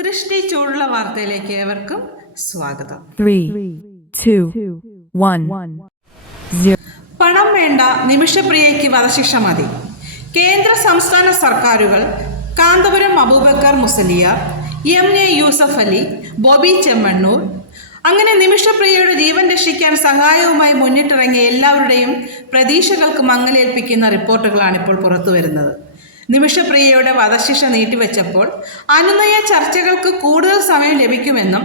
ദൃഷ്ടി ചൂടുള്ള വാർത്തയിലേക്ക് ഏവർക്കും സ്വാഗതം. 3, 2, 1, 0. പണം വേണ്ട, നിമിഷപ്രിയയ്ക്ക് വധശിക്ഷ മതി. കേന്ദ്ര സംസ്ഥാന സർക്കാരുകൾ കാന്തപുരം അബൂബക്കർ മുസലിയാർ, എം.എ. യൂസഫ് അലി, ബോബി ചെമ്മണ്ണൂർ അങ്ങനെ നിമിഷപ്രിയയുടെ ജീവൻ രക്ഷിക്കാൻ സഹായവുമായി മുന്നിട്ടിറങ്ങിയ എല്ലാവരുടെയും പ്രതീക്ഷകൾക്ക് മങ്ങലേൽപ്പിക്കുന്ന റിപ്പോർട്ടുകളാണ് ഇപ്പോൾ പുറത്തുവരുന്നത്. നിമിഷപ്രിയയുടെ വധശിക്ഷ നീട്ടിവെച്ചപ്പോൾ അനുനയ ചർച്ചകൾക്ക് കൂടുതൽ സമയം ലഭിക്കുമെന്നും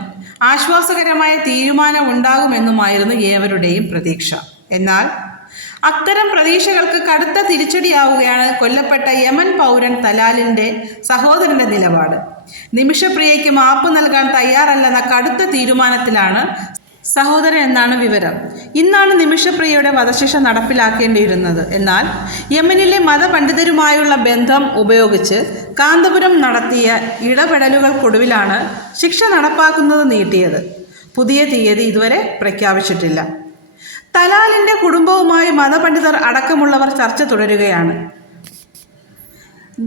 ആശ്വാസകരമായ തീരുമാനമുണ്ടാകുമെന്നുമായിരുന്നു ഏവരുടെയും പ്രതീക്ഷ. എന്നാൽ അത്തരം പ്രതീക്ഷകൾക്ക് കടുത്ത തിരിച്ചടിയാവുകയാണ് കൊല്ലപ്പെട്ട യമൻ പൗരൻ തലാലിൻ്റെ സഹോദരൻ്റെ നിലപാട്. നിമിഷപ്രിയയ്ക്ക് മാപ്പ് നൽകാൻ തയ്യാറല്ലെന്ന കടുത്ത തീരുമാനത്തിലാണ് സഹോദരൻ എന്നാണ് വിവരം. ഇന്നാണ് നിമിഷപ്രിയയുടെ വധശിക്ഷ നടപ്പിലാക്കേണ്ടിയിരുന്നത്. എന്നാൽ യമനിലെ മതപണ്ഡിതരുമായുള്ള ബന്ധം ഉപയോഗിച്ച് കാന്തപുരം നടത്തിയ ഇടപെടലുകൾക്കൊടുവിലാണ് ശിക്ഷ നടപ്പാക്കുന്നത് നീട്ടിയത്. പുതിയ തീയതി ഇതുവരെ പ്രഖ്യാപിച്ചിട്ടില്ല. തലാലിൻ്റെ കുടുംബവുമായി മതപണ്ഡിതർ അടക്കമുള്ളവർ ചർച്ച തുടരുകയാണ്.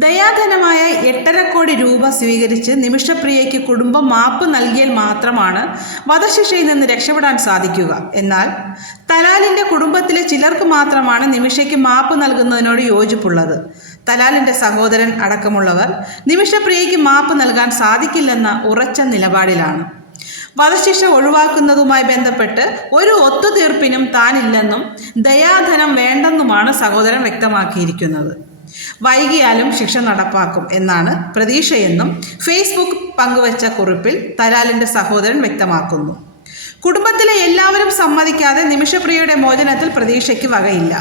ദയാധനമായ 8.5 കോടി രൂപ സ്വീകരിച്ച് നിമിഷപ്രിയയ്ക്ക് കുടുംബം മാപ്പ് നൽകിയാൽ മാത്രമാണ് വധശിക്ഷയിൽ നിന്ന് രക്ഷപ്പെടാൻ സാധിക്കുക. എന്നാൽ തലാലിൻ്റെ കുടുംബത്തിലെ ചിലർക്ക് മാത്രമാണ് നിമിഷയ്ക്ക് മാപ്പ് നൽകുന്നതിനോട് യോജിപ്പുള്ളത്. തലാലിൻ്റെ സഹോദരൻ അടക്കമുള്ളവർ നിമിഷപ്രിയയ്ക്ക് മാപ്പ് നൽകാൻ സാധിക്കില്ലെന്ന ഉറച്ച നിലപാടിലാണ്. വധശിക്ഷ ഒഴിവാക്കുന്നതുമായി ബന്ധപ്പെട്ട് ഒരു ഒത്തുതീർപ്പിനും താനില്ലെന്നും ദയാധനം വേണ്ടെന്നുമാണ് സഹോദരൻ വ്യക്തമാക്കിയിരിക്കുന്നത്. വൈകിയാലും ശിക്ഷ നടപ്പാക്കും എന്നാണ് പ്രതീക്ഷയെന്നും ഫേസ്ബുക്ക് പങ്കുവച്ച കുറിപ്പിൽ തലാലിൻ്റെ സഹോദരൻ വ്യക്തമാക്കുന്നു. കുടുംബത്തിലെ എല്ലാവരും സമ്മതിക്കാതെ നിമിഷപ്രിയയുടെ മോചനത്തിൽ പ്രതീക്ഷയ്ക്ക് വകയില്ല.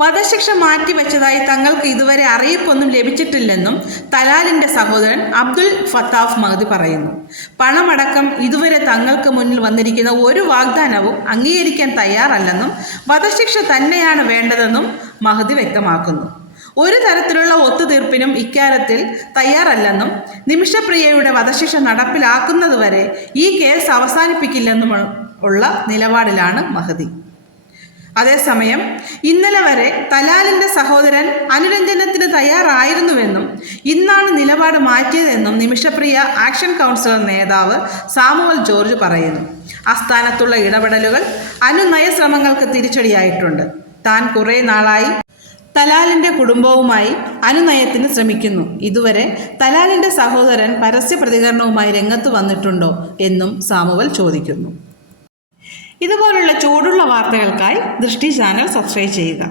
വധശിക്ഷ മാറ്റിവെച്ചതായി തങ്ങൾക്ക് ഇതുവരെ അറിയിപ്പൊന്നും ലഭിച്ചിട്ടില്ലെന്നും തലാലിൻ്റെ സഹോദരൻ അബ്ദുൽ ഫത്താഫ് മഹദി പറയുന്നു. പണമടക്കം ഇതുവരെ തങ്ങൾക്ക് മുന്നിൽ വന്നിരിക്കുന്ന ഒരു വാഗ്ദാനവും അംഗീകരിക്കാൻ തയ്യാറല്ലെന്നും വധശിക്ഷ തന്നെയാണ് വേണ്ടതെന്നും മഹദി വ്യക്തമാക്കുന്നു. ഒരു തരത്തിലുള്ള ഒത്തുതീർപ്പിനും ഇക്കാര്യത്തിൽ തയ്യാറല്ലെന്നും നിമിഷപ്രിയയുടെ വധശിക്ഷ നടപ്പിലാക്കുന്നതുവരെ ഈ കേസ് അവസാനിപ്പിക്കില്ലെന്നും ഉള്ള നിലപാടിലാണ് മഹദി. അതേസമയം ഇന്നലെ വരെ തലാലിൻ്റെ സഹോദരൻ അനുരഞ്ജനത്തിന് തയ്യാറായിരുന്നുവെന്നും ഇന്നാണ് നിലപാട് മാറ്റിയതെന്നും നിമിഷപ്രിയ ആക്ഷൻ കൗൺസിലർ നേതാവ് സാമുവൽ ജോർജ് പറയുന്നു. ആസ്ഥാനത്തുള്ള ഇടപെടലുകൾ അനുനയ ശ്രമങ്ങൾക്ക് തിരിച്ചടിയായിട്ടുണ്ട്. താൻ കുറേ നാളായി തലാലിൻ്റെ കുടുംബവുമായി അനുനയത്തിന് ശ്രമിക്കുന്നു. ഇതുവരെ തലാലിൻ്റെ സഹോദരൻ പരസ്യ പ്രതികരണവുമായി രംഗത്ത് വന്നിട്ടുണ്ടോ എന്നും സാമുവൽ ചോദിക്കുന്നു. ഇതുപോലുള്ള ചൂടുള്ള വാർത്തകൾക്കായി ദൃഷ്ടി ചാനൽ സബ്സ്ക്രൈബ് ചെയ്യുക.